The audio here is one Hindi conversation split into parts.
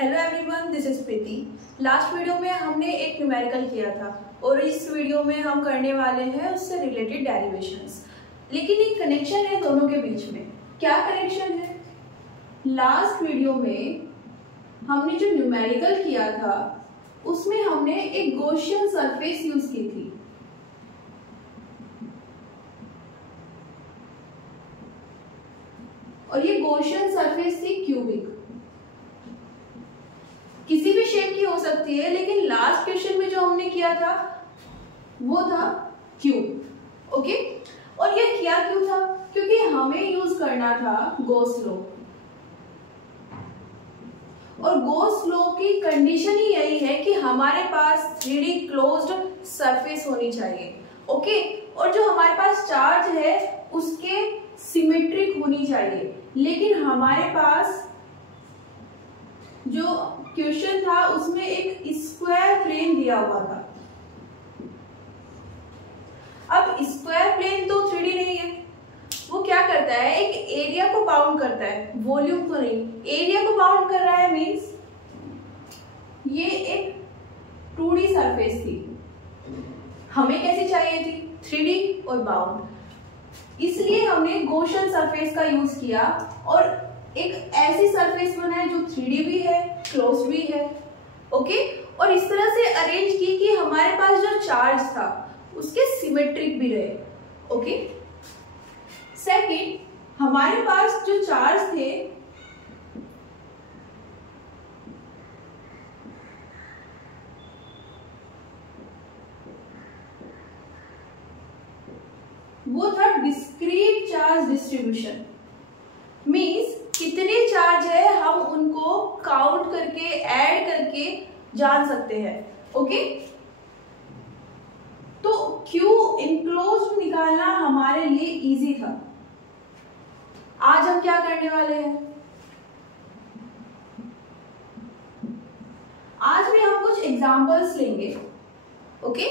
Hello everyone, this is Preeti. Last video में हमने एक न्यूमेरिकल किया था और इस वीडियो में हम करने वाले हैं उससे रिलेटेड डेरिवेशंस। लेकिन एक कनेक्शन है दोनों के बीच में। क्या कनेक्शन है? लास्ट वीडियो में हमने जो न्यूमेरिकल किया था उसमें हमने एक गॉसियन सरफेस यूज की थी। और ये गॉसियन सरफेस थी क्यूबिक। किसी भी शेप की हो सकती है, लेकिन लास्ट क्वेश्चन में जो हमने किया था वो था क्यूब। ओके, और ये किया क्यों था? क्योंकि हमें यूज करना था गॉस लॉ, और गॉस लॉ की कंडीशन ही यही है कि हमारे पास 3D क्लोज्ड सरफेस होनी चाहिए। ओके, और जो हमारे पास चार्ज है उसके सिमेट्रिक होनी चाहिए। लेकिन हमारे पास जो क्वेश्चन था उसमें एक स्क्वायर प्लेन दिया हुआ था। अब स्क्वायर प्लेन तो 3D नहीं है, वो क्या करता है, एक एरिया को बाउंड करता है, वॉल्यूम को नहीं। एरिया को बाउंड कर रहा है मींस ये एक 2D सरफेस थी, हमें कैसी चाहिए थी? 3D और बाउंड। इसलिए हमने गॉसियन सरफेस का यूज किया और एक ऐसी सरफेस बनाई जो 3D भी है, क्लोज्ड भी है। ओके, और इस तरह से अरेंज की कि हमारे पास जो चार्ज था उसके सिमेट्रिक भी रहे। ओके, सेकंड, हमारे पास जो चार्ज थे वो था डिस्क्रीट चार्ज डिस्ट्रीब्यूशन। मींस कितने चार्ज है हम उनको काउंट करके ऐड करके जान सकते हैं। ओके, तो क्यू इनक्लोज्ड निकालना हमारे लिए इजी था। आज हम क्या करने वाले हैं? आज भी हम कुछ एग्जांपल्स लेंगे। ओके,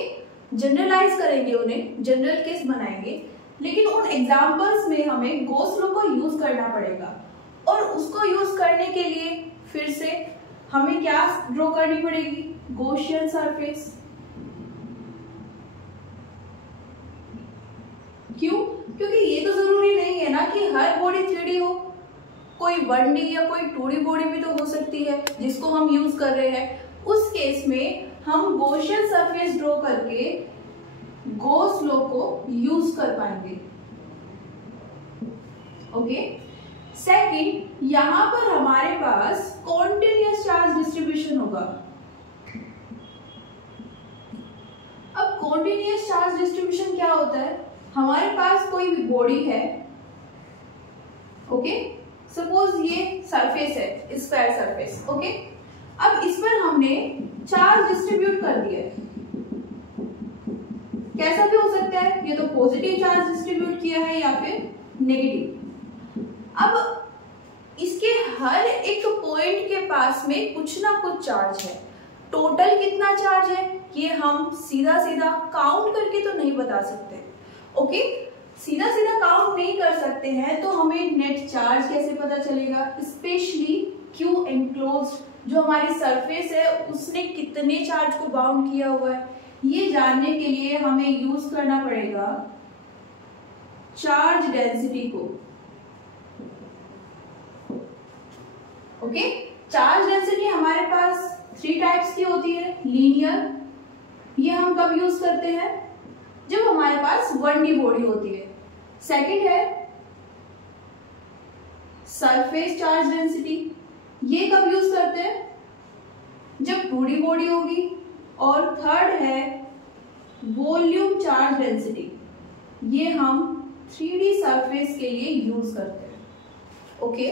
जनरलाइज करेंगे, उन्हें जनरल केस बनाएंगे, लेकिन उन एग्जांपल्स में हमें गॉस लॉ को यूज करना पड़ेगा। और उसको यूज करने के लिए फिर से हमें क्या ड्रॉ करनी पड़ेगी? Gaussian surface. क्यों? क्योंकि ये तो जरूरी नहीं है ना कि हर बॉडी 3D हो, कोई 1D या कोई 2D बॉडी भी तो हो सकती है जिसको हम यूज कर रहे हैं। उस केस में हम गॉसियन सरफेस ड्रॉ करके गॉस लॉ को यूज कर पाएंगे। ओके, सेकंड, यहां पर हमारे पास कॉन्टिन्यूअस चार्ज डिस्ट्रीब्यूशन होगा। अब कॉन्टिन्यूअस चार्ज डिस्ट्रीब्यूशन क्या होता है? हमारे पास कोई भी बॉडी है, ओके, सपोज ये सरफेस है, स्क्वायर सरफेस। ओके, अब इस पर हमने चार्ज डिस्ट्रीब्यूट कर दिया है। कैसा भी हो सकता है, ये तो पॉजिटिव चार्ज डिस्ट्रीब्यूट किया है या फिर नेगेटिव। अब इसके हर एक पॉइंट के पास में कुछ ना कुछ चार्ज है। टोटल कितना चार्ज है ये हम सीधा सीधा काउंट करके तो नहीं बता सकते। ओके, सीधा सीधा काउंट नहीं कर सकते हैं तो हमें नेट चार्ज कैसे पता चलेगा? स्पेशली क्यू एनक्लोज्ड जो हमारी सरफेस है उसने कितने चार्ज को बाउंड किया हुआ है, ये जानने के लिए हमें यूज करना पड़ेगा चार्ज डेंसिटी को। ओके, चार्ज डेंसिटी हमारे पास 3 टाइप्स की होती है। लीनियर, ये हम कब यूज करते हैं? जब हमारे पास 1D बॉडी होती है। सेकंड है सरफेस चार्ज डेंसिटी, ये कब यूज करते हैं? जब 2D बॉडी होगी। और थर्ड है वॉल्यूम चार्ज डेंसिटी, ये हम 3D सरफेस के लिए यूज करते हैं। ओके,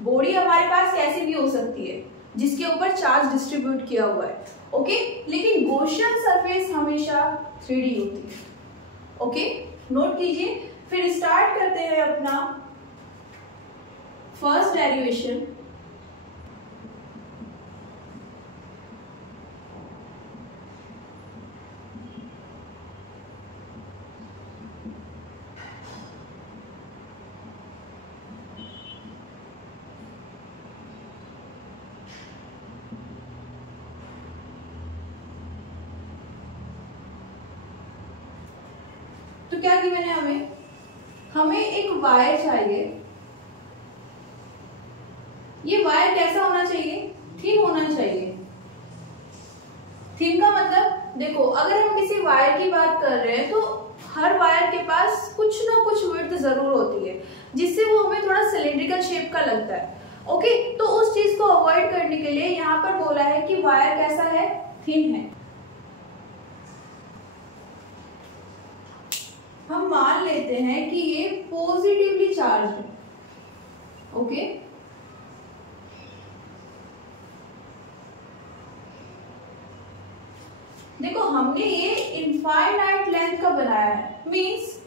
बॉडी हमारे पास कैसी भी हो सकती है जिसके ऊपर चार्ज डिस्ट्रीब्यूट किया हुआ है। ओके, लेकिन गॉसियन सरफेस हमेशा 3D होती है। ओके, नोट कीजिए। फिर स्टार्ट करते हैं अपना फर्स्ट डेरिवेशन। तो क्या गिवन है हमें एक वायर चाहिए। ये वायर कैसा होना चाहिए? थिन होना चाहिए। थिन का मतलब देखो, अगर हम किसी वायर की बात कर रहे हैं तो हर वायर के पास कुछ ना कुछ विड्थ जरूर होती है, जिससे वो हमें थोड़ा सिलिंड्रिकल शेप का लगता है। ओके, तो उस चीज को अवॉइड करने के लिए यहाँ पर बोला है कि वायर कैसा है? थिन है। हम मान लेते हैं कि ये पॉजिटिवली चार्ज है। ओके, देखो हमने ये इनफाइनाइट लेंथ का बनाया है, मींस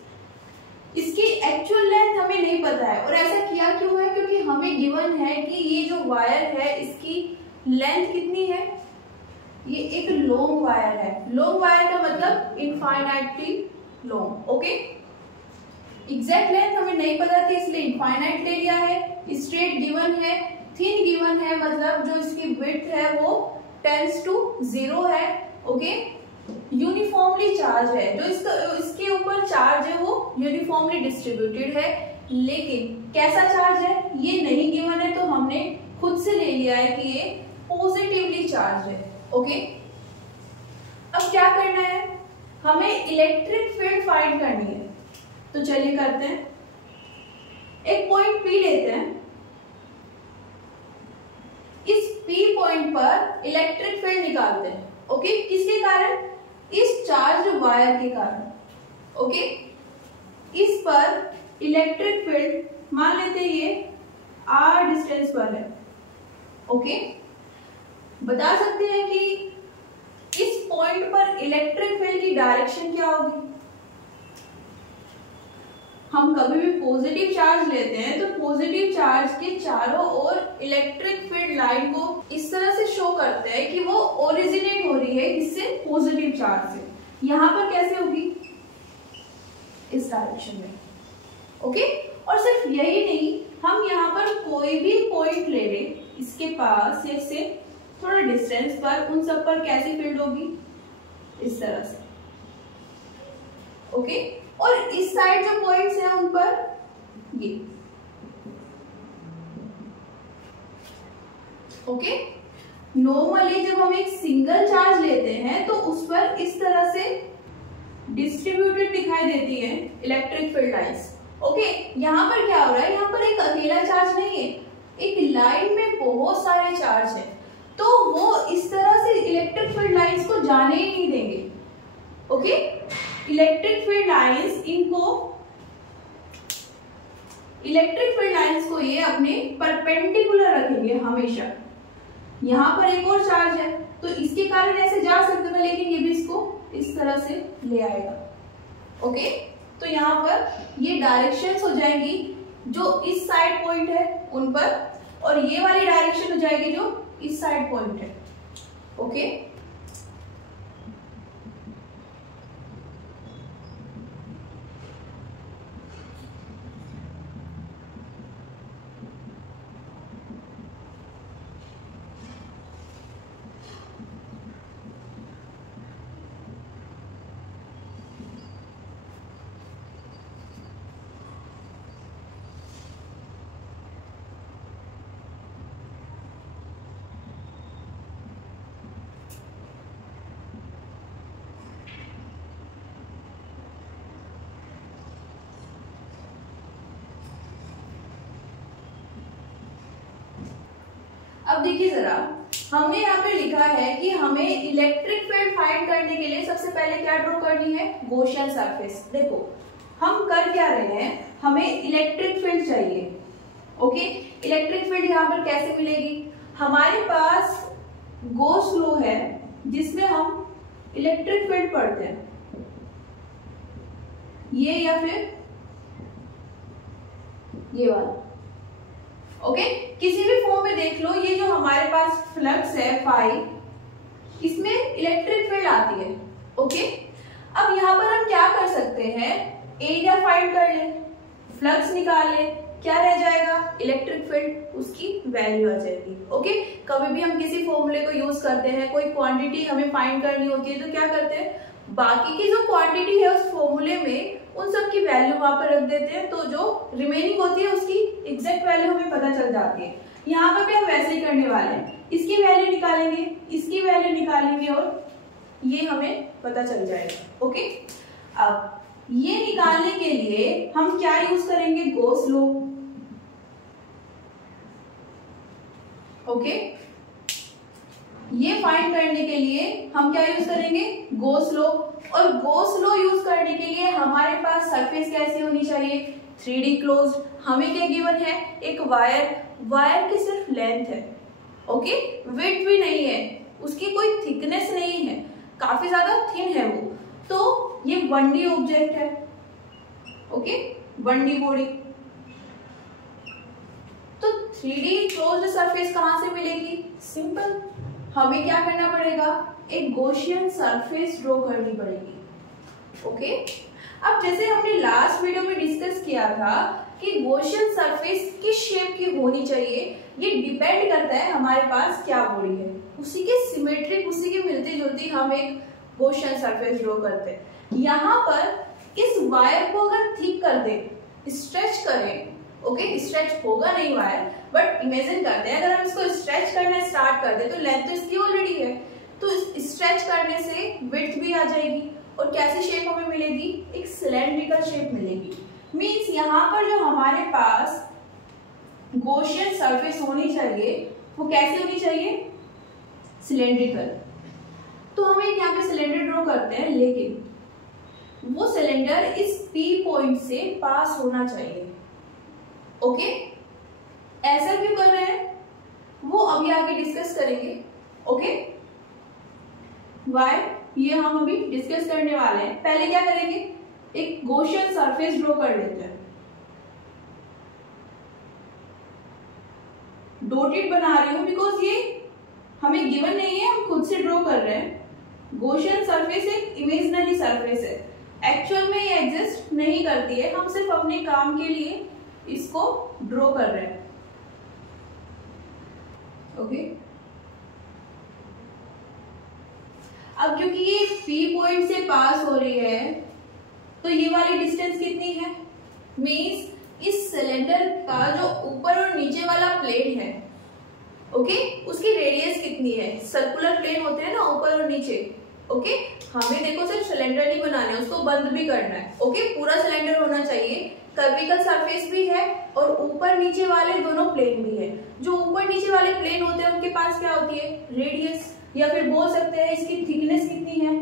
इसकी एक्चुअल लेंथ हमें नहीं पता है। और ऐसा किया क्यों है? क्योंकि हमें गिवन है कि ये जो वायर है इसकी लेंथ कितनी है? ये एक लॉन्ग वायर है। लॉन्ग वायर का मतलब infinitely long. Okay, exact length हमें नहीं पता थी, इसलिए इनफाइनाइट ले लिया है। स्ट्रेट गिवन है, थिन गिवन है, मतलब जो इसकी विड्थ है वो टेंड्स टू 0 है। ओके, यूनिफॉर्मली चार्ज है, जो इसके ऊपर चार्ज है वो यूनिफॉर्मली डिस्ट्रीब्यूटेड है। लेकिन कैसा चार्ज है ये नहीं गिवन है, तो हमने खुद से ले लिया है कि ये पॉजिटिवली चार्ज है। ओके, अब क्या करना है? हमें इलेक्ट्रिक फील्ड फाइंड करनी है। तो चलिए करते हैं। एक पॉइंट P लेते हैं। इस P पॉइंट पर इलेक्ट्रिक फील्ड निकालते हैं। ओके, किसके कारण? इस चार्ज वायर के कारण। ओके, इस पर इलेक्ट्रिक फील्ड मान लेते हैं ये r डिस्टेंस पर है। ओके, बता सकते हैं कि इस पॉइंट पर इलेक्ट्रिक फील्ड की डायरेक्शन क्या होगी? हम कभी भी पॉजिटिव चार्ज लेते हैं तो पॉजिटिव चार्ज के चारों ओर इलेक्ट्रिक फील्ड लाइन को इस तरह से शो करते हैं कि वो ओरिजिनेट हो रही है इससे, पॉजिटिव चार्ज से। यहाँ पर कैसे होगी? इस डायरेक्शन में। ओके, और सिर्फ यही नहीं, हम यहाँ पर कोई भी पॉइंट ले लें, इसके पास या इससे थोड़ा डिस्टेंस पर, उन सब पर कैसी फील्ड होगी? इस तरह से। ओके, और इस साइड जो पॉइंट्स हैं उन पर ये। ओके, नॉर्मली जब हम एक सिंगल चार्ज लेते हैं तो उस पर इस तरह से डिस्ट्रीब्यूटेड दिखाई देती है इलेक्ट्रिक फील्ड लाइंस। ओके, यहाँ पर क्या हो रहा है? यहाँ पर एक अकेला चार्ज नहीं है, एक लाइन में बहुत सारे चार्ज है, तो वो इस तरह से इलेक्ट्रिक फील्ड लाइंस को जाने ही नहीं देंगे। ओके, इलेक्ट्रिक फील्ड लाइंस को ये अपने परपेंडिकुलर रखेंगे हमेशा। यहाँ पर एक और चार्ज है तो इसके कारण ऐसे जा सकते थे, लेकिन ये भी इसको इस तरह से ले आएगा। ओके, तो यहाँ पर ये डायरेक्शंस हो जाएंगी जो इस साइड पॉइंट है उन पर, और ये वाली डायरेक्शन हो जाएगी जो इस साइड पॉइंट है। ओके, अब देखिए जरा, हमने यहाँ पे लिखा है कि हमें इलेक्ट्रिक फील्ड फाइंड करने के लिए सबसे पहले क्या ड्रॉ करनी है? Gaussian surface. देखो हम कर क्या रहे हैं, हमें इलेक्ट्रिक फील्ड चाहिए। ओके, इलेक्ट्रिक फील्ड यहाँ पर कैसे मिलेगी? हमारे पास गॉस लॉ है जिसमें हम इलेक्ट्रिक फील्ड पढ़ते हैं, ये या फिर ये वाला। ओके, किसी भी फॉर्म में देख लो, ये जो हमारे पास फ्लक्स है फाई, इसमें इलेक्ट्रिक फील्ड आती है। ओके, अब यहाँ पर हम क्या कर सकते हैं? एरिया फाइंड कर ले, फ्लक्स निकाल ले, क्या रह जाएगा? इलेक्ट्रिक फील्ड, उसकी वैल्यू आ जाएगी। ओके, कभी भी हम किसी फॉर्मूले को यूज करते हैं, कोई क्वांटिटी हमें फाइंड करनी होती है तो क्या करते हैं? बाकी की जो क्वांटिटी है उस फॉर्मूले में उन सब की वैल्यू वहां पर रख देते हैं, तो जो रिमेनिंग होती है उसकी एग्जैक्ट वैल्यू हमें पता चल जाती है। यहाँ पर भी हम वैसे ही करने वाले हैं, इसकी वैल्यू निकालेंगे, इसकी वैल्यू निकालेंगे और ये हमें पता चल जाएगा। ओके, अब ये निकालने के लिए हम क्या यूज करेंगे, गॉस लॉ। ओके, ये फाइंड करने के लिए हम क्या यूज करेंगे, गॉस लॉ। और गॉस लॉ यूज करने के लिए हमारे पास सरफेस कैसी होनी चाहिए, 3D क्लोज्ड। हमें क्या गिवन है, एक वायर की सिर्फ लेंथ है, ओके, विड्थ भी नहीं है, उसकी कोई थिकनेस नहीं है, काफी ज्यादा थिन है वो, तो ये 1D ऑब्जेक्ट है। Okay, 1D body. तो 3D क्लोज्ड सरफेस कहां से मिलेगी, सिंपल, हमें क्या करना पड़ेगा, एक गॉसियन सरफेस ड्रॉ करनी पड़ेगी। ओके, अब जैसे हमने लास्ट वीडियो में डिस्कस किया था कि गॉसियन सरफेस किस शेप की होनी चाहिए, ये डिपेंड करता है हमारे पास क्या बॉडी है, उसी के सिमेट्रिक, उसी के मिलती जुलती हम एक गॉसियन सरफेस ड्रॉ करते हैं। यहाँ पर इस वायर को अगर थिक कर दे, स्ट्रेच करें, ओके, स्ट्रेच होगा नहीं वायर, बट इमेजिन करते हैं अगर हम इसको स्ट्रेच करना स्टार्ट कर दे, तो लेंथ तो इसकी ऑलरेडी है, तो स्ट्रेच करने से विड्थ भी आ जाएगी और कैसी शेप हमें मिलेगी, एक सिलेंड्रिकल शेप मिलेगी। मींस यहाँ पर जो हमारे पास गॉसियन सरफेस होनी चाहिए वो कैसी होनी चाहिए, सिलेंड्रिकल। तो हम एक यहाँ पे सिलेंडर ड्रॉ करते हैं, लेकिन वो सिलेंडर इस P पॉइंट से पास होना चाहिए। ओके, ऐसा क्यों कर रहे हैं वो अभी आगे डिस्कस करेंगे। ओके, वाई, ये हम अभी डिस्कस करने वाले हैं। पहले क्या करेंगे, एक गॉसियन सरफेस ड्रॉ कर लेते हैं, डॉटेड बना रही हूं बिकॉज ये हमें गिवन नहीं है, हम खुद से ड्रॉ कर रहे हैं। गॉसियन सरफेस एक इमेजिनरी सरफेस है, एक्चुअल में ये एग्जिस्ट नहीं करती है, हम सिर्फ अपने काम के लिए इसको ड्रॉ कर रहे हैं। ओके, अब क्योंकि ये P पॉइंट से पास हो रही है, तो ये वाली डिस्टेंस कितनी है, मींस इस सिलेंडर का जो ऊपर और नीचे वाला प्लेन है, ओके, उसकी रेडियस कितनी है, सर्कुलर प्लेन होते हैं ना ऊपर और नीचे। ओके, हमें देखो सिर्फ सिलेंडर नहीं बनाना है, उसको बंद भी करना है। ओके, पूरा सिलेंडर होना चाहिए, कर्विकल सरफेस भी है और ऊपर नीचे वाले दोनों प्लेन भी है। जो ऊपर नीचे वाले प्लेन होते हैं उनके पास क्या होती है, रेडियस, या फिर बोल सकते हैं इसकी थिकनेस कितनी है,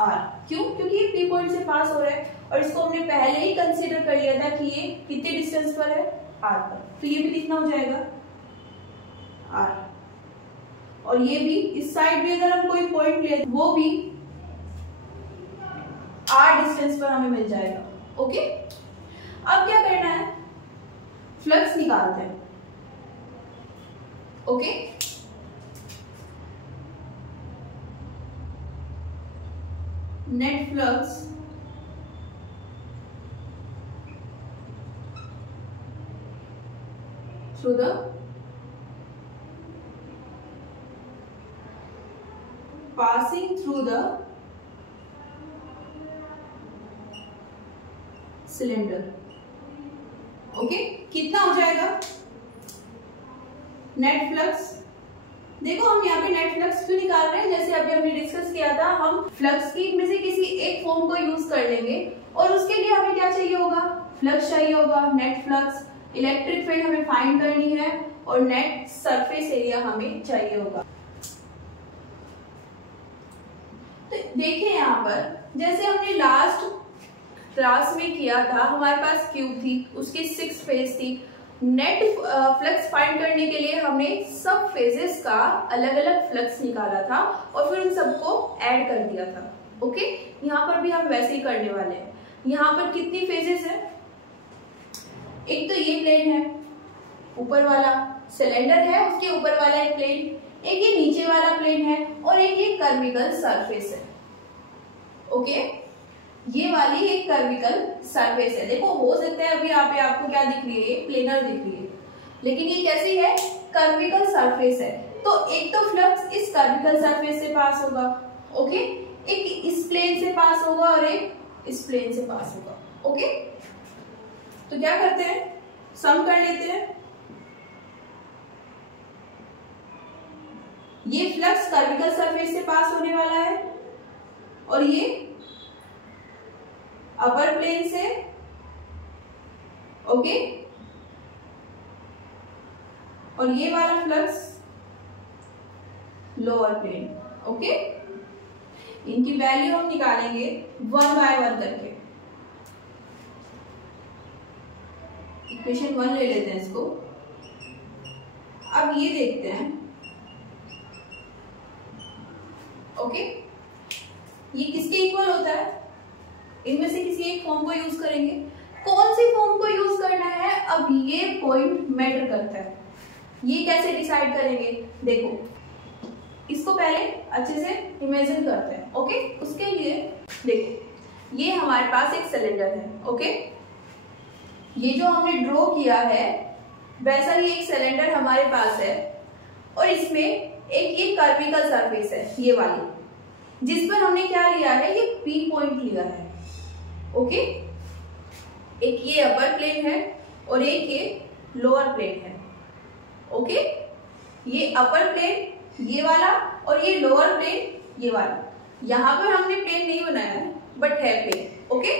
r। क्यों, क्योंकि ये P पॉइंट से पास हो रहा है और इसको हमने पहले ही कंसीडर कर लिया था कि ये कितने डिस्टेंस पर है, r पर, तो ये भी कितना हो जाएगा, r। और ये भी इस साइड भी अगर हम कोई पॉइंट ले वो भी r डिस्टेंस पर हमें मिल जाएगा। ओके, अब क्या करना है, फ्लक्स निकालते हैं। Okay, net flux through the passing through the cylinder। Okay, कितना हो जाएगा नेट फ्लक्स। देखो हम यहाँ पे नेट फ्लक्स क्यों निकाल रहे हैं, जैसे अभी हमने डिस्कस किया था, हम फ्लक्स की में से किसी एक फॉर्म को यूज कर लेंगे और उसके लिए हमें क्या चाहिए होगा, फ्लक्स चाहिए होगा, नेट फ्लक्स। इलेक्ट्रिक फील्ड हमें फाइंड करनी है और नेट सरफेस एरिया हमें चाहिए होगा। तो देखिए यहाँ पर जैसे हमने लास्ट क्लास में किया था, हमारे पास क्यूब थी, उसकी 6 फेज थी। नेट फ्लक्स फाइंड करने के लिए हमने सब फेजेस का अलग अलग फ्लक्स निकाला था और फिर उन सबको ऐड कर दिया था। ओके, यहाँ पर भी हम वैसे ही करने वाले हैं। यहाँ पर कितनी फेजेस है, एक तो ये प्लेन है, ऊपर वाला सिलेंडर है, उसके ऊपर वाला एक प्लेन, एक ये नीचे वाला प्लेन है और एक ये कर्विकल सरफेस है। ओके, ये वाली एक कर्विकल सरफेस है। देखो हो सकता है अभी यहाँ पे आपको क्या दिख रही है, प्लेनर दिख रही है, लेकिन ये कैसी है, कर्विकल सरफेस है। तो एक तो फ्लक्स इस कर्विकल सरफेस से पास होगा, ओके, एक इस प्लेन से पास होगा और एक इस प्लेन से पास होगा। ओके, तो क्या करते हैं, सम कर लेते हैं। ये फ्लक्स कर्विकल सरफेस से पास होने वाला है और ये अपर प्लेन से, ओके, और ये वाला फ्लक्स लोअर प्लेन, ओके। इनकी वैल्यू हम निकालेंगे 1 बाय 1 करके। इक्वेशन 1 ले लेते हैं इसको। अब ये देखते हैं, ओके, ये किसके इक्वल होता है, इनमें से किसी एक फॉर्म को यूज करेंगे। कौन सी फॉर्म को यूज करना है, अब ये पॉइंट मैटर करता है। ये कैसे डिसाइड करेंगे, देखो इसको पहले अच्छे से इमेजिन करते हैं, ओके। उसके लिए देखो, ये हमारे पास एक सिलेंडर है, ओके। ये जो हमने ड्रॉ किया है वैसा ही एक सिलेंडर हमारे पास है और इसमें एक ये कर्विकल सरफेस है, ये वाली, जिस पर हमने क्या लिया है, ये पी पॉइंट लिया है, ओके। एक ये अपर प्लेन है और एक ये लोअर प्लेन है, ओके। ये अपर प्लेन ये वाला और ये लोअर प्लेन ये वाला। यहां पर हमने प्लेन नहीं बनाया है बट है प्लेन, ओके।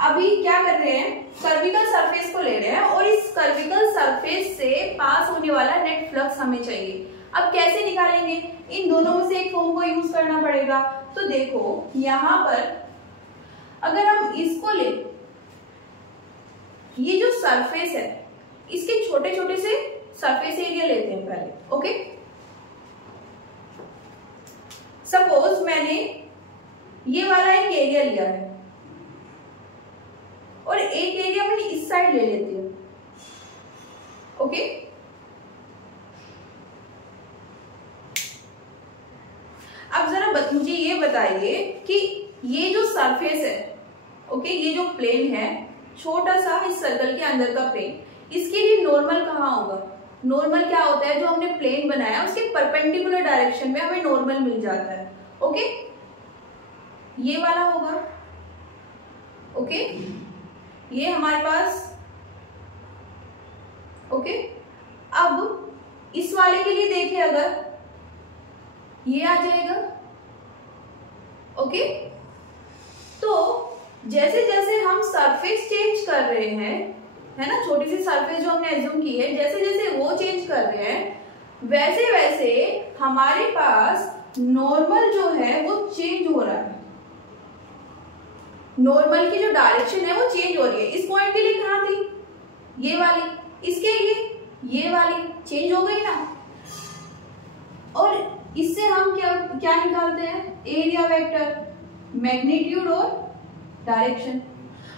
अभी क्या कर रहे हैं, कर्विकल सरफेस को ले रहे हैं और इस कर्विकल सरफेस से पास होने वाला नेट फ्लक्स हमें चाहिए। अब कैसे निकालेंगे, इन दोनों में से एक फॉर्म को यूज करना पड़ेगा। तो देखो यहां पर अगर हम इसको ले, ये जो सरफेस है इसके छोटे छोटे से सरफेस एरिया लेते हैं पहले, ओके। सपोज मैंने ये वाला एक एरिया लिया है और एक एरिया मैंने इस साइड ले लेती हूँ, ओके। अब जरा मुझे ये बताइए कि ये जो सरफेस है, ओके, ये जो प्लेन है छोटा सा इस सर्कल के अंदर का प्लेन, इसके लिए नॉर्मल कहाँ होगा। नॉर्मल क्या होता है, जो हमने प्लेन बनाया उसके परपेंडिकुलर डायरेक्शन में हमें नॉर्मल मिल जाता है, ओके। ये वाला होगा, ओके, ये हमारे पास, ओके। अब इस वाले के लिए देखें, अगर ये आ जाएगा, ओके। तो जैसे जैसे हम सरफेस चेंज कर रहे हैं, है ना, छोटी सी सरफेस जो हमने एज्यूम की है, जैसे जैसे वो चेंज कर रहे हैं वैसे वैसे हमारे पास नॉर्मल जो है वो चेंज हो रहा है। नॉर्मल की जो डायरेक्शन है वो चेंज हो रही है। इस पॉइंट के लिए कहाँ थी, ये वाली, इसके लिए ये वाली चेंज हो गई ना। और इससे हम क्या क्या निकालते हैं, एरिया वेक्टर, मैग्नीट्यूड और डायरेक्शन।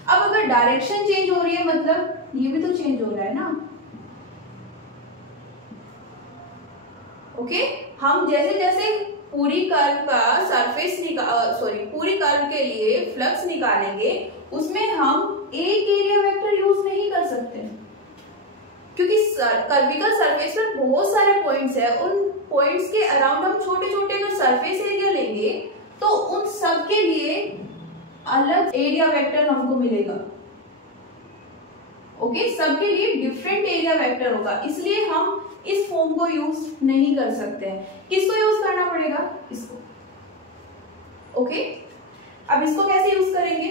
अब अगर डायरेक्शन चेंज हो रही है मतलब ये भी तो चेंज हो रहा है ना, ओके। हम जैसे जैसे पूरी कर्व का सरफेस पूरी कर्व के लिए फ्लक्स निकालेंगे उसमें हम एक एरिया वेक्टर यूज नहीं कर सकते क्योंकि कर्विकल सरफेस पर बहुत सारे पॉइंट्स है। उन पॉइंट्स के अराउंड हम छोटे छोटे जो सरफेस एरिया लेंगे तो उन सब के लिए अलग एरिया वेक्टर हमको मिलेगा, ओके। सबके लिए डिफरेंट एरिया वेक्टर होगा, इसलिए हम इस फॉर्म को यूज नहीं कर सकते हैं। किसको यूज करना पड़ेगा, इसको, ओके। अब इसको कैसे यूज करेंगे,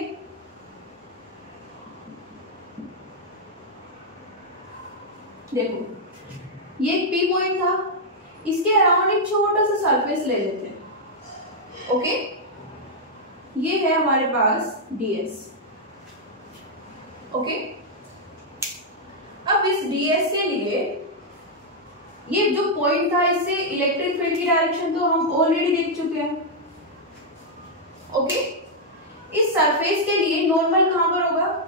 देखो ये एक पी पॉइंट था, इसके अराउंड एक छोटा सा सरफेस ले लेते हैं, ओके। ये है हमारे पास डीएस, ओके। अब इस डीएस के लिए ये जो पॉइंट था इससे इलेक्ट्रिक फील्ड की डायरेक्शन तो हम ऑलरेडी देख चुके हैं, ओके। इस सरफेस के लिए नॉर्मल कहां पर होगा,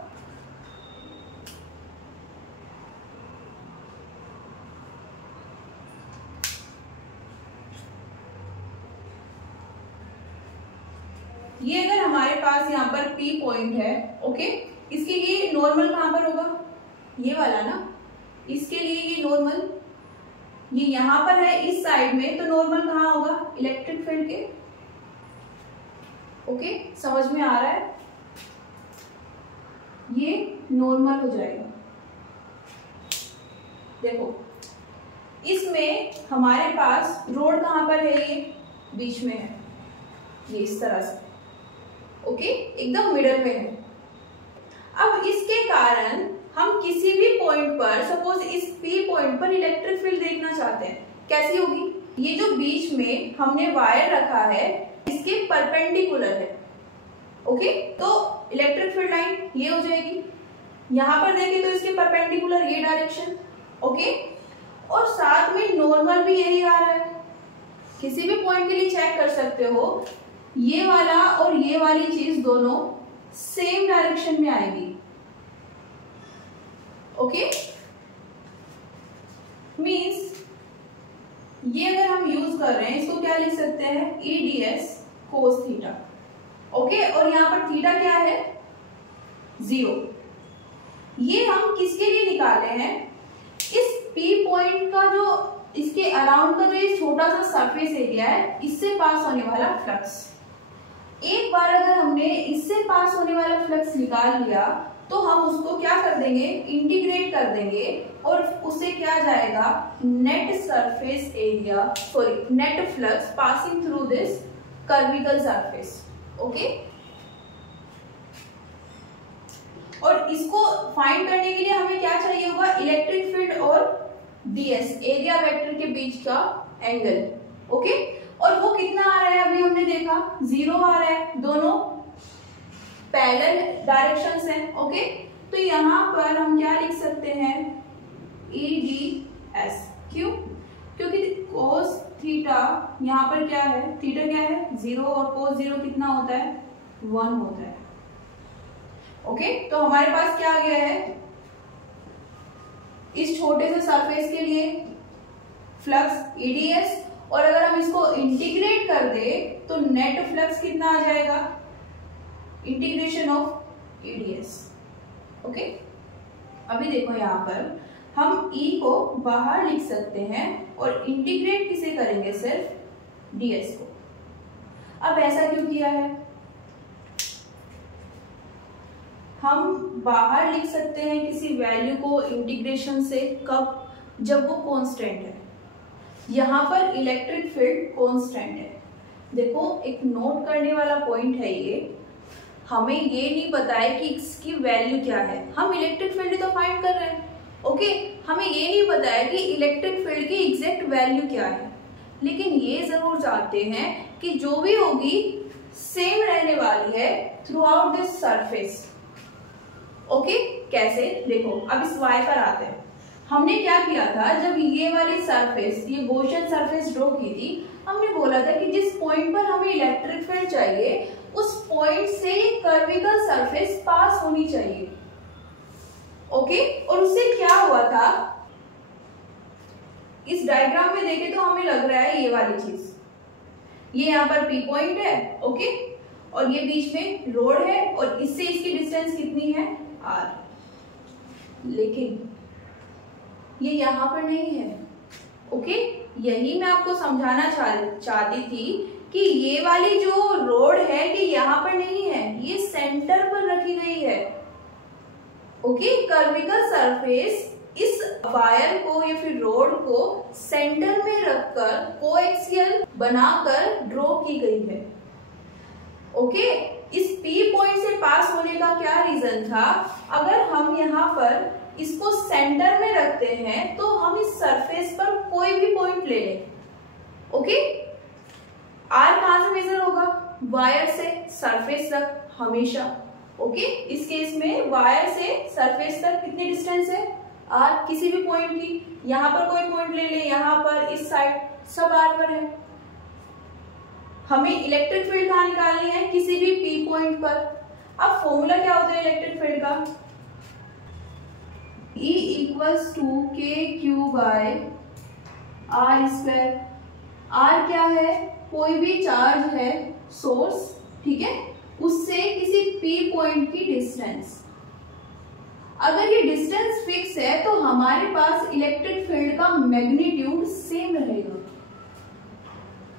ये अगर हमारे पास यहाँ पर P पॉइंट है, ओके, इसके लिए नॉर्मल कहां पर होगा, ये वाला ना, इसके लिए ये नॉर्मल ये यहां पर है इस साइड में, तो नॉर्मल कहां होगा, इलेक्ट्रिक फील्ड के, ओके। समझ में आ रहा है, ये नॉर्मल हो जाएगा। देखो इसमें हमारे पास रोड कहां पर है, ये बीच में है, ये इस तरह से, ओके, एकदम मिडल में है। अब इसके कारण हम किसी भी पॉइंट पर, सपोज इस P पॉइंट पर इलेक्ट्रिक फील्ड देखना चाहते हैं, कैसी होगी? ये जो बीच में हमने वायर रखा है इसके परपेंडिकुलर है, ओके, तो इलेक्ट्रिक फील्ड लाइन ये हो जाएगी। यहां पर देखें तो इसके परपेंडिकुलर ये डायरेक्शन, ओके, और साथ में नॉर्मल भी यही आ रहा है। किसी भी पॉइंट के लिए चेक कर सकते हो, ये वाला और ये वाली चीज दोनों सेम डायरेक्शन में आएगी, ओके। मीन्स ये अगर हम यूज कर रहे हैं, इसको क्या लिख सकते हैं, EDS cos थीटा, ओके, और यहां पर थीटा क्या है, 0। ये हम किसके लिए निकाले हैं, इस P पॉइंट का जो इसके अराउंड का जो ये छोटा सा सरफेस एरिया है, इससे पास होने वाला फ्लक्स। एक बार अगर हमने इससे पास होने वाला फ्लक्स निकाल लिया तो हम उसको क्या कर देंगे, इंटीग्रेट कर देंगे, और उससे क्या जाएगा, net surface area, sorry net flux passing through this curvical surface, okay. और इसको फाइंड करने के लिए हमें क्या चाहिए होगा, इलेक्ट्रिक फील्ड और DS एरिया वेक्टर के बीच का एंगल, ओके। और वो कितना आ रहा है, अभी हमने देखा 0 आ रहा है, दोनों पैरेलल डायरेक्शंस हैं, ओके। तो यहाँ पर हम क्या लिख सकते हैं, EDS, क्यों, क्योंकि cos थीटा यहाँ पर क्या है, थीटा क्या है 0, और cos 0 कितना होता है, 1 होता है, ओके। तो हमारे पास क्या आ गया है, इस छोटे से सरफेस के लिए फ्लक्स EDS, और अगर हम इसको इंटीग्रेट कर दे तो नेट फ्लक्स कितना आ जाएगा, इंटीग्रेशन ऑफ EDS, ओके। अभी देखो यहाँ पर हम E को बाहर लिख सकते हैं और इंटीग्रेट किसे करेंगे, सिर्फ DS को। अब ऐसा क्यों किया है, हम बाहर लिख सकते हैं किसी वैल्यू को इंटीग्रेशन से, कब, जब वो कांस्टेंट है। यहाँ पर इलेक्ट्रिक फील्ड कांस्टेंट है। देखो एक नोट करने वाला पॉइंट है ये, हमें ये नहीं पता है कि इसकी वैल्यू क्या है, हम इलेक्ट्रिक फील्ड तो फाइंड कर रहे हैं, ओके। हमें ये नहीं पता है कि इलेक्ट्रिक फील्ड की एग्जैक्ट वैल्यू क्या है, लेकिन ये जरूर जानते हैं कि जो भी होगी सेम रहने वाली है through out this surface, okay. कैसे, देखो अब इस Y पर आते हैं। हमने क्या किया था, जब ये वाली सरफेस, ये गॉसियन सरफेस ड्रॉ की थी, हमने बोला था कि जिस पॉइंट पर हमें इलेक्ट्रिक फील्ड चाहिए उस पॉइंट से कर्विकल सरफेस पास होनी चाहिए, ओके। और उससे क्या हुआ था, इस डायग्राम में देखें तो हमें लग रहा है ये वाली चीज, ये यहाँ पर P पॉइंट है, ओके, और ये बीच में रोड है, और इससे इसकी डिस्टेंस कितनी है, R, लेकिन ये यहाँ पर नहीं है, ओके। यही मैं आपको समझाना चाहती थी कि ये वाली जो रोड है ये यहाँ पर नहीं है, ये सेंटर पर रखी गई है, ओके। कर्विकल सरफेस इस वायर को या फिर रोड को सेंटर में रखकर कोएक्सियल बनाकर ड्रॉ की गई है, ओके। इस P पॉइंट से पास होने का क्या रीजन था, अगर हम यहाँ पर इसको सेंटर में रखते हैं तो हम इस सरफेस पर कोई भी पॉइंट ले लें, ओके। R कहां से मेजर होगा, वायर से सरफेस तक हमेशा, ओके। इस केस में वायर से सरफेस तक कितनी डिस्टेंस है, R, किसी भी पॉइंट की, यहाँ पर कोई पॉइंट ले ले, यहाँ पर, इस साइड, सब R पर है। हमें इलेक्ट्रिक फील्ड कहाँ निकालनी है, किसी भी P पॉइंट पर। अब फॉर्मूला क्या होता है इलेक्ट्रिक फील्ड का, E equals to KQ by R²। R क्या है, कोई भी चार्ज है सोर्स, ठीक है, उससे किसी P पॉइंट की डिस्टेंस। अगर ये डिस्टेंस फिक्स है तो हमारे पास इलेक्ट्रिक फील्ड का मैग्नीट्यूड सेम रहेगा,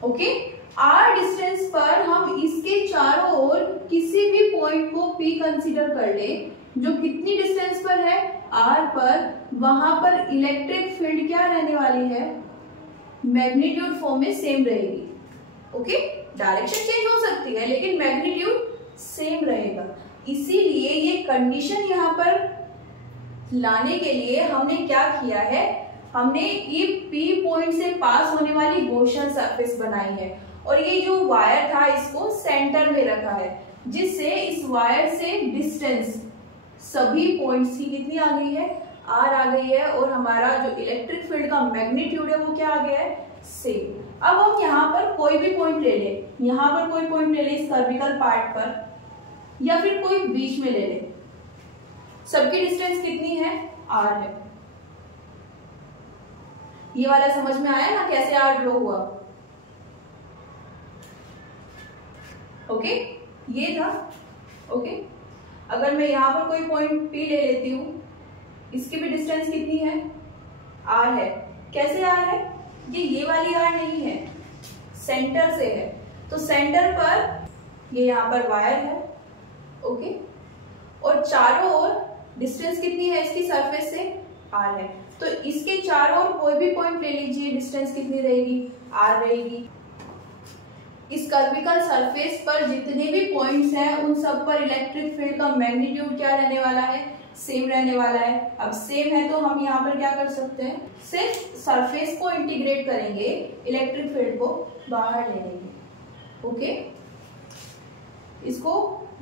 ओके। R डिस्टेंस पर हम इसके चारों ओर किसी भी पॉइंट को P कंसीडर कर ले, जो कितनी डिस्टेंस पर है, r पर, वहां पर इलेक्ट्रिक फील्ड क्या रहने वाली है, मैग्नीट्यूड फॉर्म में सेम रहेगी। ओके, डायरेक्शन चेंज हो सकती है लेकिन मैग्नीट्यूड सेम रहेगा। इसीलिए ये कंडीशन यहाँ पर लाने के लिए हमने क्या किया है, हमने ये P पॉइंट से पास होने वाली गॉसियन सरफेस बनाई है और ये जो वायर था इसको सेंटर में रखा है, जिससे इस वायर से डिस्टेंस सभी पॉइंट्स की कितनी आ गई है, r आ गई है और हमारा जो इलेक्ट्रिक फील्ड का मैग्नीट्यूड है वो क्या आ गया है, सेम। अब हम यहाँ पर कोई भी पॉइंट ले ले, यहाँ पर कोई पॉइंट ले ले इस कर्विकल पार्ट पर या फिर कोई बीच में ले ले, सबकी डिस्टेंस कितनी है, r है। ये वाला समझ में आया ना कैसे r ड्रॉ हुआ। ओके, ये था। ओके, अगर मैं यहाँ पर कोई पॉइंट P ले लेती हूँ, इसकी भी डिस्टेंस कितनी है, r है। कैसे r है, ये वाली r नहीं है, सेंटर से है। तो सेंटर पर ये यहाँ पर वायर है, ओके, और चारों ओर डिस्टेंस कितनी है इसकी सरफेस से, r है। तो इसके चारों ओर कोई भी पॉइंट ले लीजिए, डिस्टेंस कितनी रहेगी, r रहेगी। इस कर्विकल सरफेस पर जितने भी पॉइंट्स हैं उन सब पर इलेक्ट्रिक फील्ड का मैग्नीट्यूड क्या रहने वाला है, सेम रहने वाला है। अब सेम है तो हम यहाँ पर क्या कर सकते हैं, सिर्फ सरफेस को इंटीग्रेट करेंगे, इलेक्ट्रिक फील्ड को बाहर ले लेंगे। ओके, इसको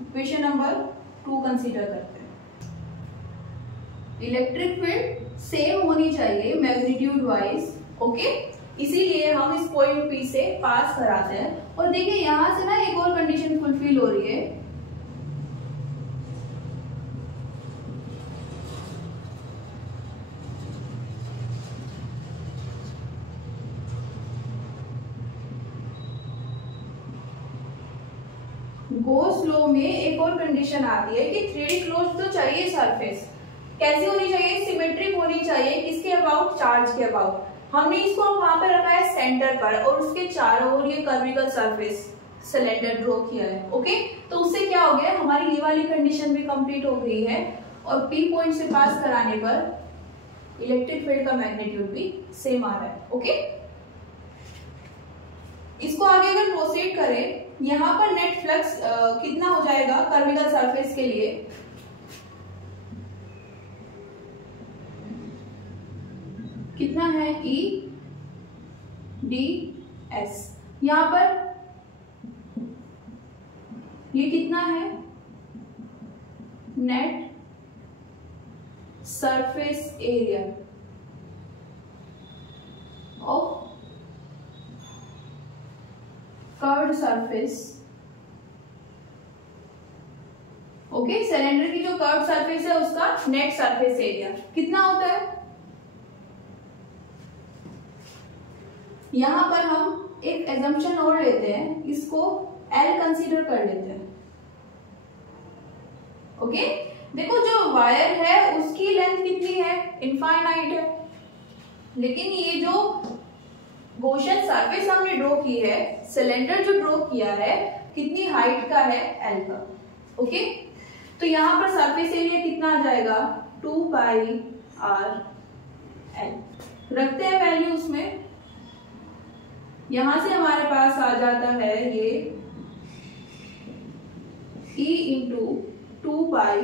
इक्वेशन नंबर 2 कंसीडर करते हैं। इलेक्ट्रिक फील्ड सेम होनी चाहिए मैग्नीट्यूड वाइज। ओके, इसीलिए हम इस पॉइंट P से पास कराते हैं। और देखिए यहां से ना एक और कंडीशन फुलफिल हो रही है, गॉस लॉ में एक और कंडीशन आती है कि 3D क्लोज्ड तो चाहिए सरफेस, कैसी होनी चाहिए, सिमेट्रिक होनी चाहिए, किसके अबाउट, चार्ज के अबाउट। हमने इसको वहां पे रखा है सेंटर पर और उसके चारों ओर ये कर्विकल सरफेस सिलेंडर ड्रॉ किया है। ओके, तो उससे क्या हो गया, हमारी ये वाली कंडीशन भी कंप्लीट हो गई है और P पॉइंट से पास कराने पर इलेक्ट्रिक फील्ड का मैग्नीट्यूड भी सेम आ रहा है। ओके, इसको आगे अगर प्रोसीड करें, यहाँ पर नेट फ्लक्स कितना हो जाएगा कर्विकल सरफेस के लिए, कितना है, EDS। यहां पर ये कितना है, net surface area of curved surface. Okay, cylinder की जो कर्व्ड सरफेस है उसका नेट सरफेस एरिया कितना होता है। यहां पर हम एक एजम्पशन और लेते हैं, इसको L कंसीडर कर लेते हैं। ओके, देखो जो वायर है उसकी लेंथ कितनी है, इनफाइनाइट है, लेकिन ये जो गॉसियन सरफेस हमने ड्रॉ की है, सिलेंडर जो ड्रॉ किया है, कितनी हाइट का है, L का। ओके, तो यहां पर सरफेस एरिया कितना आ जाएगा, 2 पाई r L। रखते हैं वैल्यू उसमें, यहां से हमारे पास आ जाता है ये E इंटू 2 पाई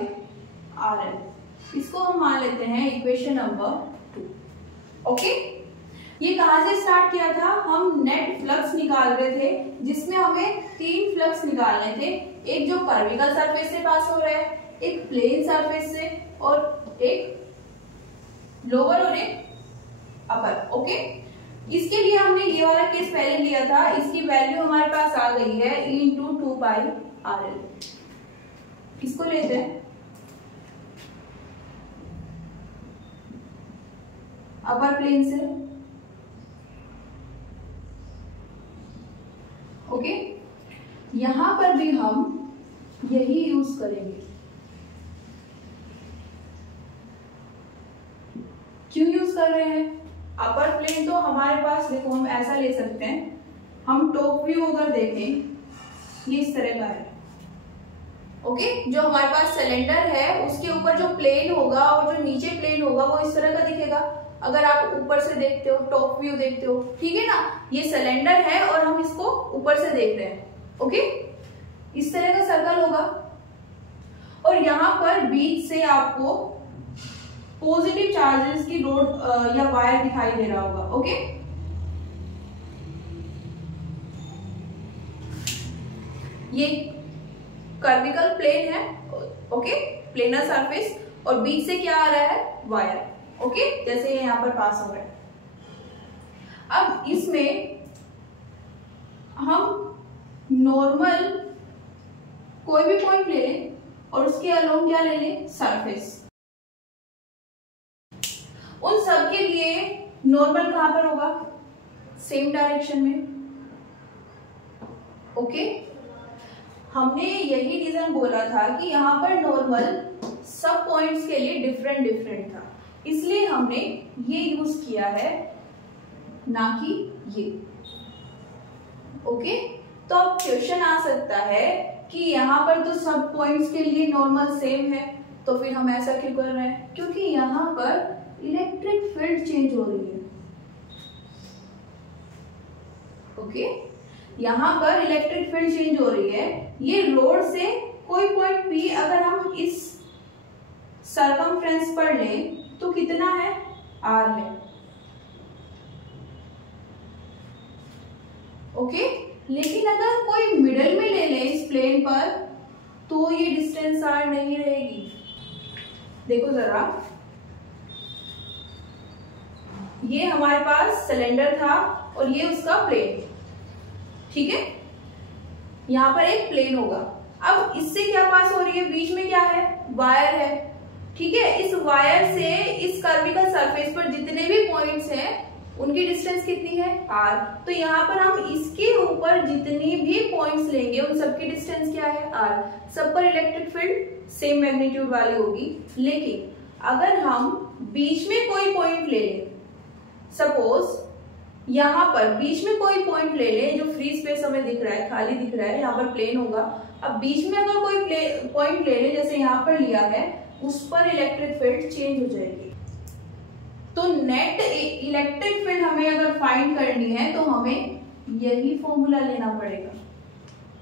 RL। इसको हम मान लेते हैं इक्वेशन नंबर 2। ओके, ये कहां से स्टार्ट किया था, हम नेट फ्लक्स निकाल रहे थे जिसमें हमें 3 फ्लक्स निकालने थे, एक जो कर्विकल सरफेस से पास हो रहा है, एक प्लेन सरफेस से और एक लोअर और एक अपर। ओके, इसके लिए हमने ये वाला केस पहले लिया था, इसकी वैल्यू हमारे पास आ गई है E इंटू 2 पाई RL। इसको लेते हैं अपर प्लेन से। ओके, यहां पर भी हम यही यूज करेंगे। क्यों यूज कर रहे हैं, अपर प्लेन तो हमारे पास देखो हम ऐसा ले सकते हैं, हम टॉप व्यू अगर देखें ये इस तरह का है, ओके, जो हमारे पास सिलेंडर है उसके ऊपर जो प्लेन होगा और जो नीचे प्लेन होगा वो इस तरह का दिखेगा। अगर आप ऊपर से देखते हो, टॉप व्यू देखते हो, ठीक है ना, ये सिलेंडर है और हम इसको ऊपर से देख रहे हैं। ओके, इस तरह का सर्कल होगा और यहाँ पर बीच से आपको पॉजिटिव चार्जेस की रोड या वायर दिखाई दे रहा होगा। ओके, ये कर्विकल प्लेन है, ओके, प्लेनर सरफेस, और बीच से क्या आ रहा है, वायर। ओके, जैसे यहाँ पर पास हो रहा है। अब इसमें हम नॉर्मल कोई भी पॉइंट ले लें और उसके अलोंग क्या ले लें, सरफेस। उन सब के लिए नॉर्मल कहां पर होगा, सेम डायरेक्शन में। ओके, हमने यही रीजन बोला था कि यहाँ पर नॉर्मल सब पॉइंट्स के लिए डिफरेंट डिफरेंट था, इसलिए हमने ये यूज किया है, ना कि ये। ओके, तो अब क्वेश्चन आ सकता है कि यहाँ पर तो सब पॉइंट्स के लिए नॉर्मल सेम है, तो फिर हम ऐसा क्यों कर रहे हैं, क्योंकि यहाँ पर इलेक्ट्रिक फील्ड चेंज हो रही है। ओके, यहाँ पर इलेक्ट्रिक फील्ड चेंज हो रही है। ये रोड से कोई पॉइंट P अगर हम इस सरकमफ्रेंस पर लें तो कितना है, R है। ओके, लेकिन अगर कोई मिडल में ले ले इस प्लेन पर तो ये डिस्टेंस R नहीं रहेगी। देखो जरा, ये हमारे पास सिलेंडर था और ये उसका प्लेन, ठीक है, यहाँ पर एक प्लेन होगा। अब इससे क्या पास हो रही है, बीच में क्या है, वायर है, ठीक है। इस वायर से इस कर्विकल सरफेस पर जितने भी पॉइंट्स हैं उनकी डिस्टेंस कितनी है, R। तो यहाँ पर हम इसके ऊपर जितनी भी पॉइंट्स लेंगे उन सबकी डिस्टेंस क्या है, R। सब पर इलेक्ट्रिक फील्ड सेम मैग्नीट्यूड वाली होगी। लेकिन अगर हम बीच में कोई पॉइंट ले लें, सपोज यहाँ पर बीच में कोई पॉइंट ले ले, जो फ्री स्पेस हमें दिख रहा है, खाली दिख रहा है, यहाँ पर प्लेन होगा। अब बीच में अगर कोई पॉइंट ले ले, जैसे यहाँ पर लिया है, उस पर इलेक्ट्रिक फील्ड चेंज हो जाएगी। तो नेट इलेक्ट्रिक फील्ड हमें अगर फाइंड करनी है तो हमें यही फॉर्मूला लेना पड़ेगा।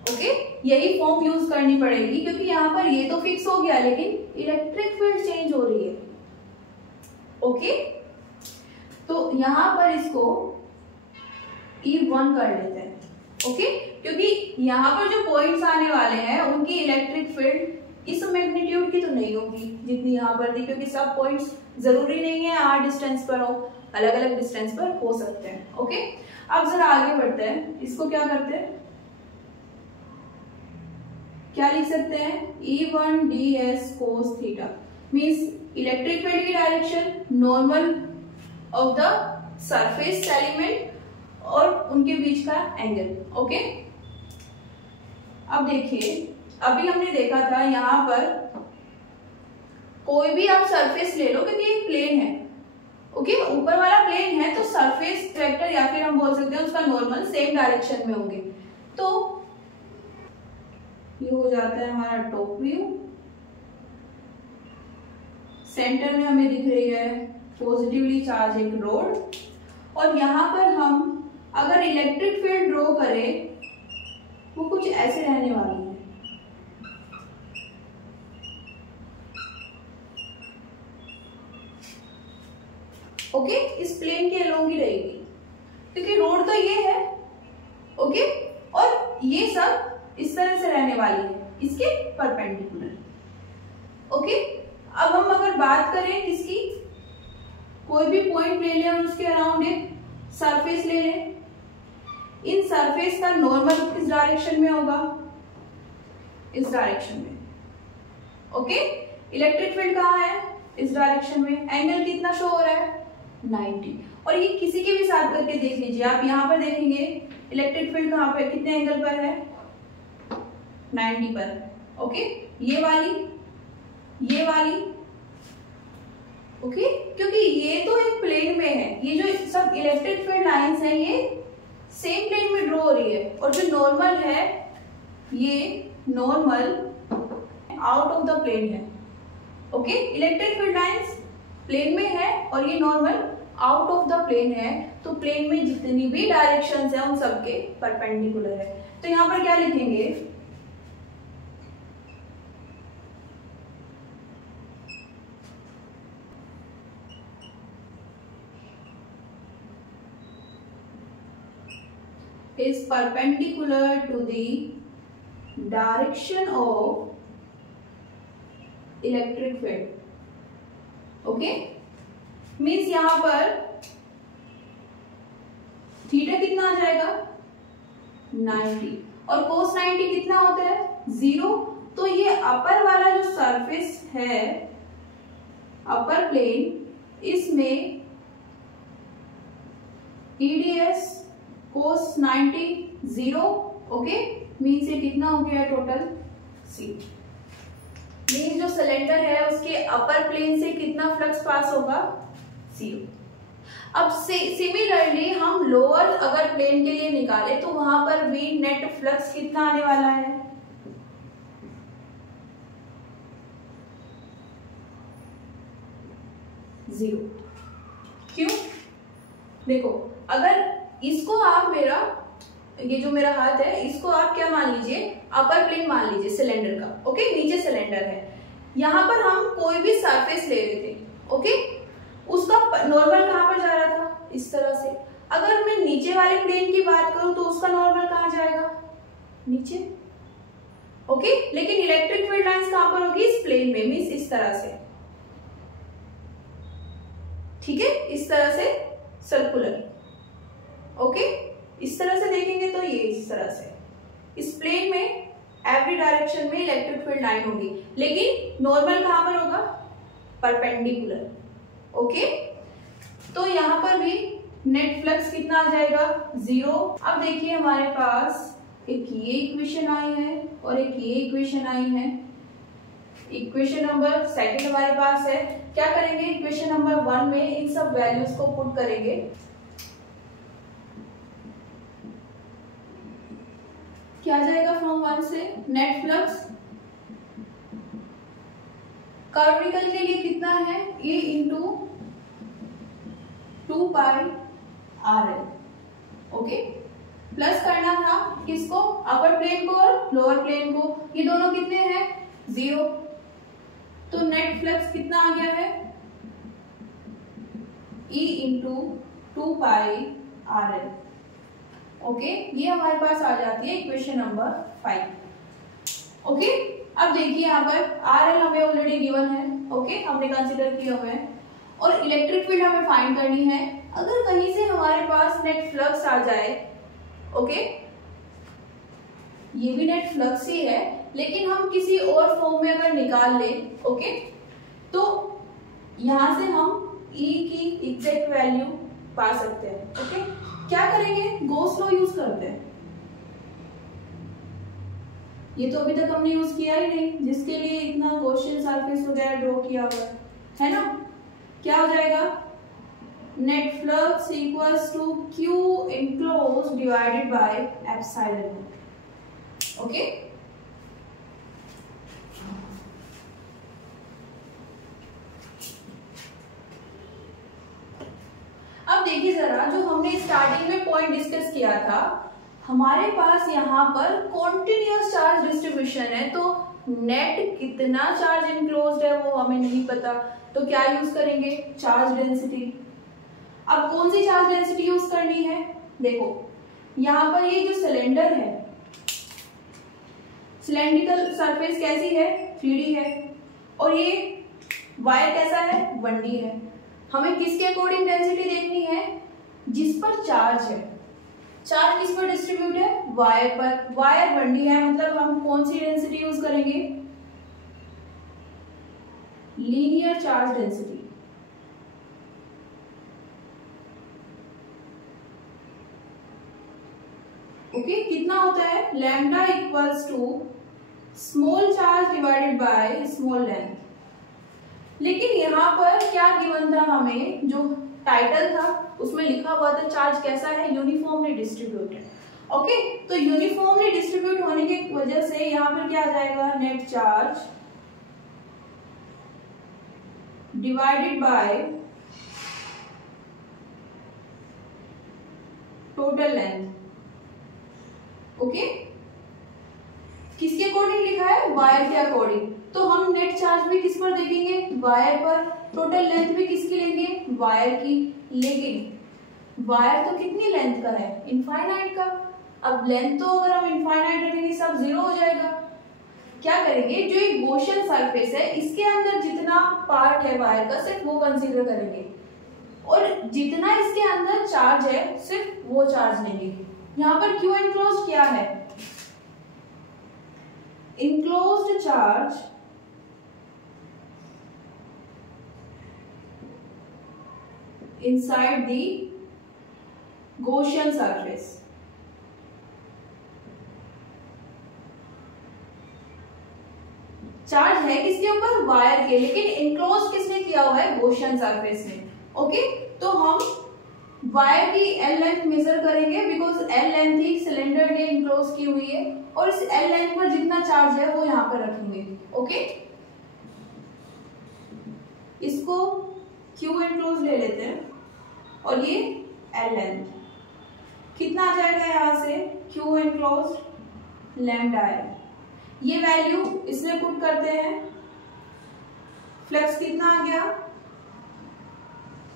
ओके, यही फॉर्म यूज करनी पड़ेगी, क्योंकि यहाँ पर ये तो फिक्स हो गया लेकिन इलेक्ट्रिक फील्ड चेंज हो रही है। ओके, तो यहाँ पर इसको E1 कर लेते हैं। ओके, क्योंकि यहाँ पर जो पॉइंट्स आने वाले हैं उनकी इलेक्ट्रिक फील्ड इस मैग्नीट्यूड की तो नहीं होगी जितनी यहाँ पर थी, क्योंकि सब पॉइंट्स जरूरी नहीं है R डिस्टेंस पर हो, अलग अलग डिस्टेंस पर हो सकते हैं। ओके, अब जरा आगे बढ़ते हैं। इसको क्या करते हैं, क्या लिख सकते हैं, E1 ds cos theta, means electric field की direction normal of the surface element और उनके बीच का एंगल। ओके, अब देखिए, अभी हमने देखा था यहाँ पर कोई भी आप सरफेस ले लो, क्योंकि एक प्लेन है। ओके, ऊपर वाला प्लेन है तो सरफेस वेक्टर या फिर हम बोल सकते हैं उसका नॉर्मल सेम डायरेक्शन में होंगे। तो ये हो जाता है हमारा टॉप व्यू। सेंटर में हमें दिख रही है पॉजिटिवली चार्ज एक रोड, और यहाँ पर हम अगर इलेक्ट्रिक फील्ड ड्रॉ करें वो कुछ ऐसे रहने वाली है। ओके, इस प्लेन के अलोंग ही रहेगी, क्योंकि रोड तो ये है। ओके, और ये सब इस तरह से रहने वाली है, इसके परपेंडिकुलर। ओके, अब हम अगर बात करें किसकी, कोई भी पॉइंट ले लें और उसके अराउंड एक सरफेस ले लें, इन सरफेस का नॉर्मल किस डायरेक्शन में होगा, इस डायरेक्शन में। ओके, इलेक्ट्रिक फील्ड कहाँ है, इस डायरेक्शन में। एंगल कितना शो हो रहा है, 90। और ये किसी के भी साथ करके देख लीजिए, आप यहाँ पर देखेंगे इलेक्ट्रिक फील्ड कहाँ पे, कितने एंगल पर है, 90 पर। ओके, ये वाली, ये वाली। ओके, क्योंकि ये तो एक प्लेन में है, ये जो सब इलेक्ट्रिक फील्ड लाइंस हैं ये सेम प्लेन में ड्रॉ हो रही है, और जो नॉर्मल है ये normal out of the plane है। Okay, electric field lines plane में है और ये normal out of the plane है, तो प्लेन में जितनी भी डायरेक्शंस है उन सबके परपेंडिकुलर है। तो यहां पर क्या लिखेंगे, is perpendicular to the direction of electric field। Okay, means यहां पर थीटा कितना आ जाएगा 90 और कोस 90 कितना होता है 0। तो ये अपर वाला जो सरफेस है अपर प्लेन, इसमें EDS कोस 90 0। ओके, मीन्स ये कितना हो गया टोटल C। मीन्स जो सिलेंडर है उसके अपर प्लेन से कितना फ्लक्स पास होगा 0। अब सिमिलरली हम लोअर अगर प्लेन के लिए निकाले तो वहां पर भी नेट फ्लक्स कितना आने वाला है 0। क्यों, देखो अगर इसको आप ये जो मेरा हाथ है इसको आप क्या मान लीजिए अपर प्लेन मान लीजिए सिलेंडर का। ओके, नीचे सिलेंडर है, यहां पर हम कोई भी सरफेस ले रहे थे। ओके, उसका नॉर्मल कहां पर जा रहा था इस तरह से। अगर मैं नीचे वाले प्लेन की बात करूं तो उसका नॉर्मल कहां जाएगा नीचे। ओके, लेकिन इलेक्ट्रिक फील्ड लाइंस कहां पर होगी इस प्लेन में, मींस इस तरह से। ठीक है, इस तरह से सर्कुलर। ओके, इस तरह से देखेंगे तो ये इस तरह से इस प्लेन में एवरी डायरेक्शन में इलेक्ट्रिक फील्ड लाइन होगी, लेकिन नॉर्मल कहां पर होगा परपेंडिकुलर। ओके, तो यहां पर भी नेट फ्लक्स कितना आ जाएगा 0। अब देखिए हमारे पास एक ये इक्वेशन आई है और एक ये इक्वेशन आई है। इक्वेशन नंबर सेकंड हमारे पास है, क्या करेंगे इक्वेशन नंबर 1 में इन सब वैल्यूज को पुट करेंगे। क्या जाएगा फ्रॉम 1 से नेट फ्लक्स कर्विकल के लिए कितना है A into 2 pi RL। Okay, plus करना था किसको अपर प्लेन को और लोअर प्लेन को, ये दोनों कितने हैं 0। तो नेट फ्लक्स कितना आ गया है E इंटू 2 पाई RL। ओके, ये हमारे पास आ जाती है इक्वेशन नंबर 5। ओके, अब देखिए यहाँ पर RL हमें ऑलरेडी गिवन है। ओके, हमने कंसीडर किया हुआ है और इलेक्ट्रिक फील्ड हमें फाइंड करनी है। अगर कहीं से हमारे पास नेट फ्लक्स आ जाए, ओके, ये भी नेट फ्लक्स ही है लेकिन हम किसी और फॉर्म में अगर निकाल ले, ओके, तो यहां से हम E की एग्जैक्ट वैल्यू पा सकते हैं। ओके, क्या करेंगे गॉस लॉ यूज करते हैं। ये तो अभी तक हमने यूज किया ही नहीं, जिसके लिए इतना गॉसियन सरफेस वगैरह ड्रॉ किया हुआ है ना। क्या हो जाएगा net flux equals to Q enclosed divided by epsilon. Okay, अब देखिए जरा, जो हमने स्टार्टिंग में पॉइंट डिस्कस किया था, हमारे पास यहाँ पर कॉन्टिन्यूअस चार्ज डिस्ट्रीब्यूशन है, तो नेट कितना चार्ज इनक्लोज्ड है वो हमें नहीं पता, तो क्या यूज करेंगे चार्ज डेंसिटी। अब कौन सी चार्ज डेंसिटी यूज करनी है, देखो यहाँ पर ये जो सिलेंडर है, सिलेंड्रिकल सरफेस कैसी है 3D है और ये वायर कैसा है 1D है। हमें किसके अकॉर्डिंग डेंसिटी देखनी है, जिस पर चार्ज है। चार्ज किस पर डिस्ट्रीब्यूट है वायर पर, वायर 1D है, मतलब हम कौन सी डेंसिटी यूज करेंगे लीनियर चार्ज डेंसिटी। ओके, कितना होता है lambda equals to small charge divided by small length. लेकिन यहाँ पर क्या गिवन था, हमें जो टाइटल था उसमें लिखा हुआ था चार्ज कैसा है यूनिफॉर्मली डिस्ट्रीब्यूटेड। ओके, तो यूनिफॉर्मली डिस्ट्रीब्यूट होने की वजह से यहाँ पर क्या आ जाएगा net charge divided by total length. Okay, किसके अकॉर्डिंग लिखा है? वायर के अकॉर्डिंग। तो हम नेट चार्ज भी किस पर देखेंगे? वायर पर। टोटल लेंथ भी किसकी लेंगे? वायर की। लेकिन वायर तो कितनी लेंथ का है? इनफाइनाइट का। अब लेंथ तो अगर हम इनफाइनाइट रखेंगे सब जीरो हो जाएगा। क्या करेंगे, जो एक गोशन सरफेस है इसके अंदर जितना पार्ट है वायर का सिर्फ वो कंसीडर करेंगे और जितना इसके अंदर चार्ज है सिर्फ वो चार्ज लेंगे। यहाँ पर क्यू एनक्लोज्ड क्या है? enclosed charge inside the Gaussian surface। Charge है किसके ऊपर? वायर के, लेकिन इनक्लोज किसने किया हुआ है? Gaussian सरफेस में। ओके, तो हम वायर की एल लेंथ मेजर करेंगे because L length he cylinder ने इनक्लोज की हुई है और इस एल लेंथ पर जितना चार्ज है वो यहाँ पर रखेंगे। ओके, इसको क्यू एनक्लोज ले लेते हैं और ये एल लेंथ कितना आ जाएगा यहाँ से? Q enclose lambda L. ये वैल्यू इसमें पुट करते हैं, फ्लक्स कितना आ गया?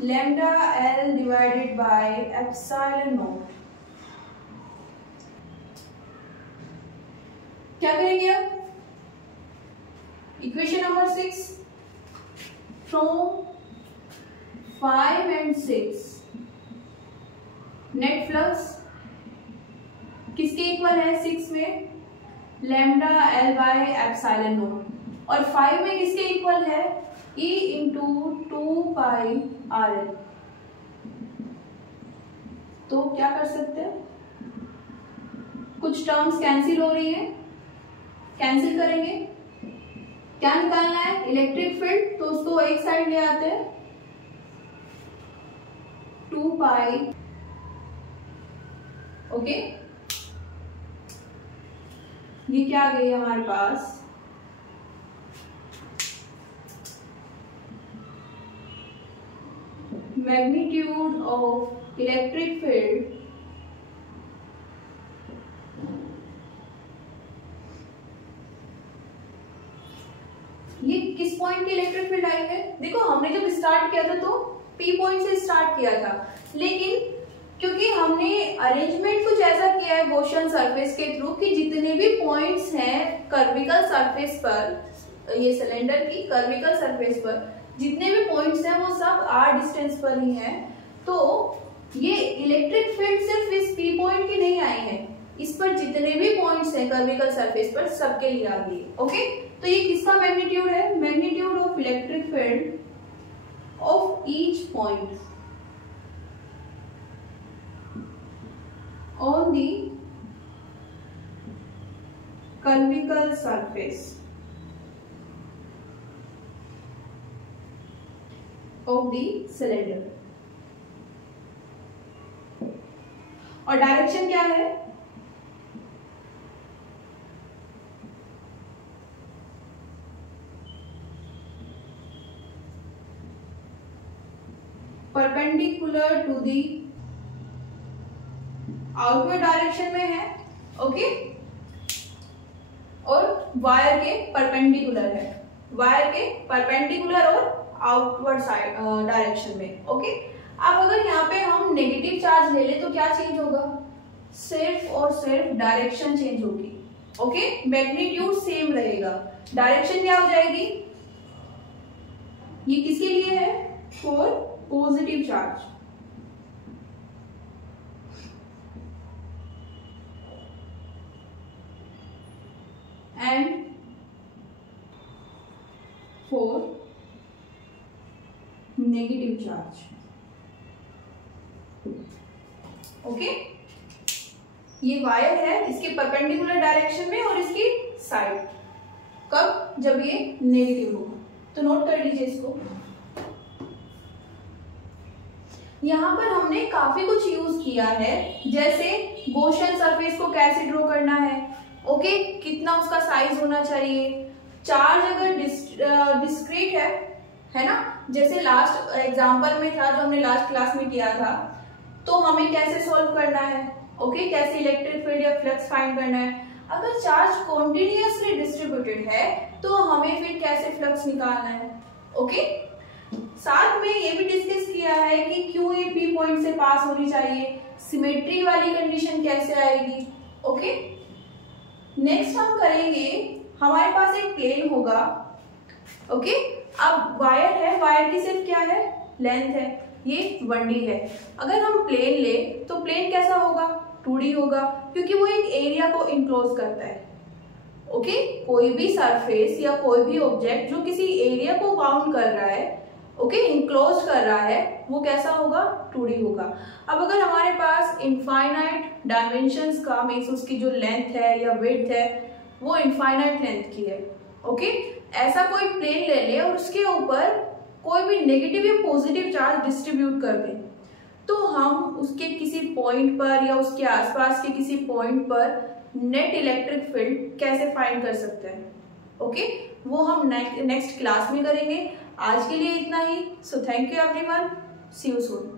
Lambda L divided by epsilon not. क्या करेंगे अब? Equation number 6 from 5 and 6 net flux किसके इक्वल है? 6 में lambda L by epsilon not और 5 में किसके इक्वल है? E इंटू 2 पाई आर एल। तो क्या कर सकते हैं, कुछ टर्म्स कैंसिल हो रही है, कैंसिल करेंगे। क्या निकालना है? इलेक्ट्रिक फील्ड, तो उसको एक साइड ले आते हैं 2 पाई। ओके, ये क्या आ गई हमारे पास? मैग्नीट्यूड ऑफ इलेक्ट्रिक फील्ड ये किस पॉइंट की इलेक्ट्रिक फील्ड आई है? देखो हमने जब स्टार्ट किया था तो P पॉइंट से स्टार्ट किया था, लेकिन क्योंकि हमने अरेंजमेंट कुछ ऐसा किया है गॉसियन सरफेस के थ्रू कि जितने भी पॉइंट्स हैं कर्विकल सरफेस पर, ये सिलेंडर की कर्विकल सरफेस पर जितने भी पॉइंट्स हैं वो सब r डिस्टेंस पर ही हैं। तो ये इलेक्ट्रिक फील्ड सिर्फ इस P पॉइंट की नहीं आई है, इस पर जितने भी पॉइंट्स हैं कर्विकल सरफेस पर सबके लिए आ गई है। ओके, तो ये किसका मैग्नीट्यूड है? Magnitude of electric field of each point on the curvical surface of the cylinder. और डायरेक्शन क्या है? Perpendicular to the outward direction में है। ओके, और वायर के परपेंडिकुलर है, वायर के परपेंडिकुलर और आउटवर्ड साइड डायरेक्शन में। ओके, अब अगर यहाँ पे हम नेगेटिव चार्ज ले ले तो क्या चेंज होगा? सिर्फ और सिर्फ डायरेक्शन चेंज होगी। ओके, मैग्नीट्यूड सेम रहेगा, डायरेक्शन क्या हो जाएगी? ये किसके लिए है? For positive charge. And for negative charge. Okay, ये वायर है इसके परपेंडिकुलर डायरेक्शन में और इसकी साइड कब? जब ये नेगेटिव होगा। तो नोट कर लीजिए इसको। यहां पर हमने काफी कुछ यूज किया है, जैसे गॉसियन सरफेस को कैसे ड्रॉ करना है। ओके, कितना उसका साइज होना चाहिए, चार्ज अगर डिस्क्रीट है ना। जैसे लास्ट एग्जांपल में था जो हमने लास्ट क्लास में किया था, तो हमें कैसे सॉल्व करना है, ओके, कैसे इलेक्ट्रिक फील्ड या फ्लक्स फाइंड करना है। अगर चार्ज कॉन्टिन्यूअसली डिस्ट्रीब्यूटेड है तो हमें फिर कैसे फ्लक्स निकालना है, ओके। साथ में ये भी डिस्कस किया है कि क्यों ये पी पॉइंट से पास होनी चाहिए, सिमेट्री वाली कंडीशन कैसे आएगी, ओके। नेक्स्ट हम करेंगे, हमारे पास एक प्लेन होगा, ओके। अब वायर है, वायर की सिर्फ क्या है, लेंथ है, ये 1D है। अगर हम प्लेन ले तो प्लेन कैसा होगा, 2D होगा, क्योंकि वो एक एरिया को इनक्लोज करता है, ओके। कोई भी सरफेस या कोई भी ऑब्जेक्ट जो किसी एरिया को बाउंड कर रहा है, ओके, इनक्लोज कर रहा है, वो कैसा होगा, 2D होगा। अब अगर हमारे पास इनफाइनाइट डायमेंशंस का मीन्स उसकी जो लेंथ है या विड्थ है वो इनफाइनाइट लेंथ की है, ओके, ऐसा कोई प्लेन ले ले और उसके ऊपर कोई भी नेगेटिव या पॉजिटिव चार्ज डिस्ट्रीब्यूट कर दे, तो हम उसके किसी पॉइंट पर या उसके आसपास के किसी पॉइंट पर नेट इलेक्ट्रिक फील्ड कैसे फाइंड कर सकते हैं, ओके। वो हम नेक्स्ट क्लास में करेंगे। आज के लिए इतना ही। So thank you everyone, see you soon.